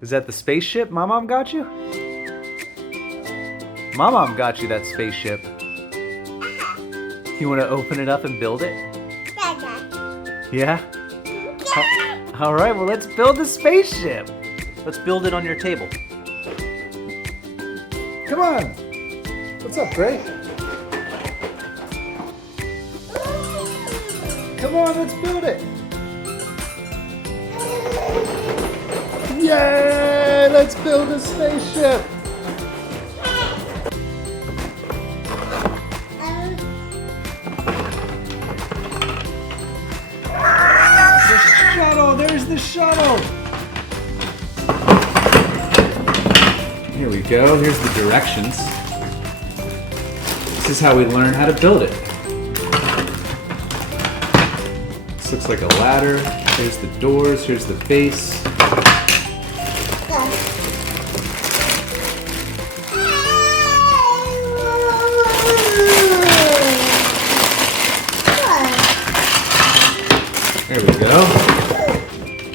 Is that the spaceship Mom got you? Mom got you that spaceship. You want to open it up and build it? Yeah? All right, well, let's build the spaceship. Let's build it on your table. Come on. What's up, Gray? Come on, let's build it. Yay! Let's build a spaceship. The shuttle, there's the shuttle. Here we go, here's the directions. This is how we learn how to build it. This looks like a ladder. Here's the doors, here's the base. There we go.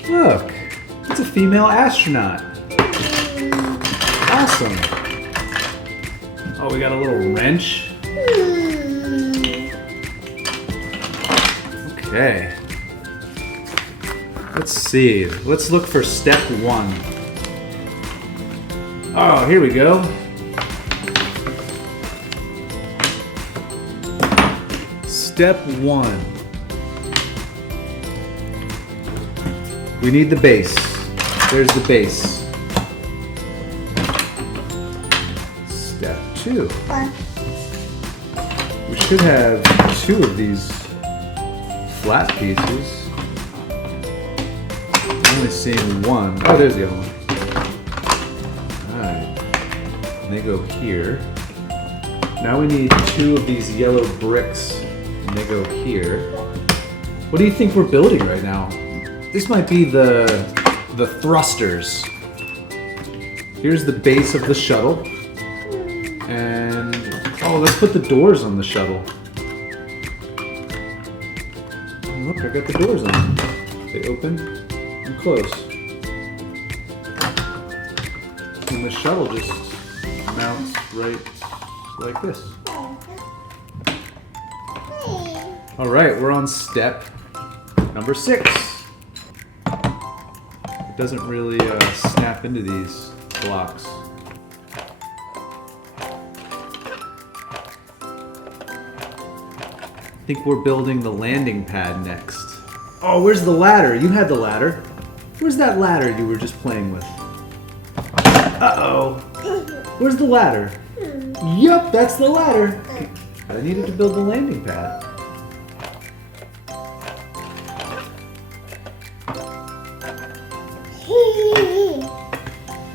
Look, it's a female astronaut. Awesome. Oh, we got a little wrench. Okay. Let's see. Let's look for step 1. Oh, here we go. Step 1. We need the base. There's the base. Step 2. We should have 2 of these flat pieces. I'm only seeing 1. Oh, there's the other one. Alright. And they go here. Now we need 2 of these yellow bricks. And they go here. What do you think we're building right now? This might be the thrusters. Here's the base of the shuttle. And, oh, let's put the doors on the shuttle. And look, I got the doors on. They open and close. And the shuttle just mounts right like this. All right, we're on step number 6. It doesn't really snap into these blocks. I think we're building the landing pad next. Oh, where's the ladder? You had the ladder. Where's that ladder you were just playing with? Uh-oh. Where's the ladder? Yup, that's the ladder. I needed to build the landing pad.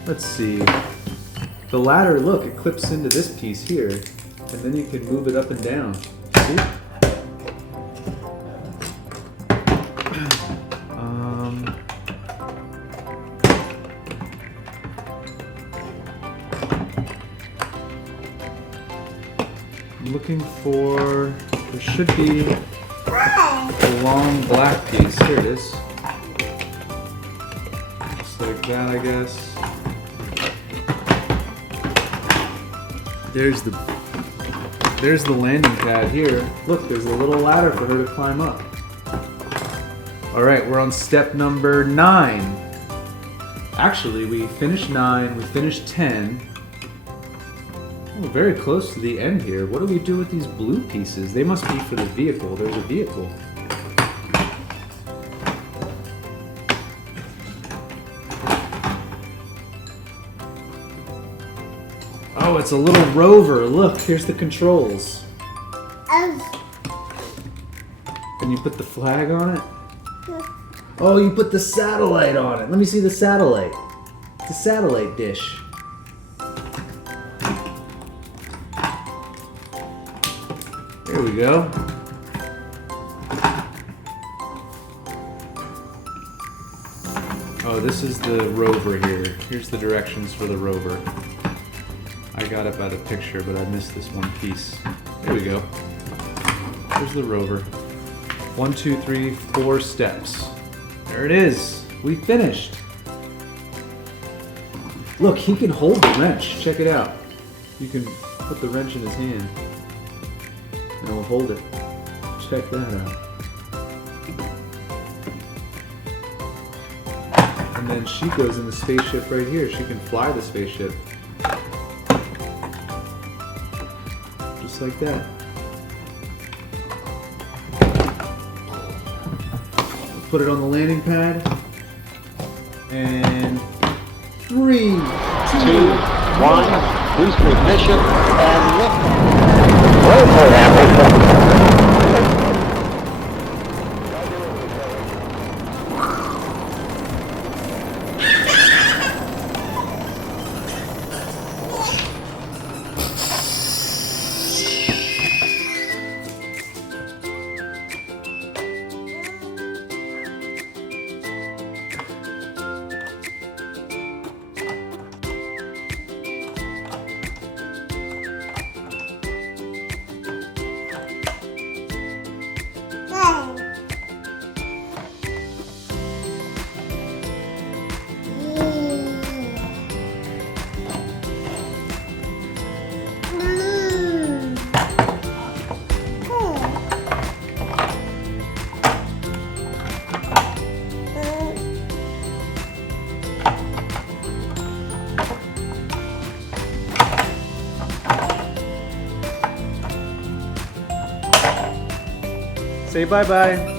Let's see. The ladder, look, it clips into this piece here, and then you can move it up and down. See? I'm looking for, there should be a long black piece. Here it is. Just like that, I guess. There's the landing pad here. Look, there's a little ladder for her to climb up. All right, we're on step number 9. Actually, we finished 9, we finished 10. Oh, very close to the end here. What do we do with these blue pieces? They must be for the vehicle. There's a vehicle. Oh, it's a little rover. Look, here's the controls. And you put the flag on it? Oh, you put the satellite on it. Let me see the satellite. The satellite dish. There we go. Oh, this is the rover here. Here's the directions for the rover. I got it by the picture, but I missed this one piece. There we go. Here's the rover. 1, 2, 3, 4 steps. There it is. We finished. Look, he can hold the wrench. Check it out. You can put the wrench in his hand and it will hold it. Check that out. And then she goes in the spaceship right here. She can fly the spaceship. Just like that. Put it on the landing pad. And 3, 2, 1. Boost ignition and lift. Say bye-bye.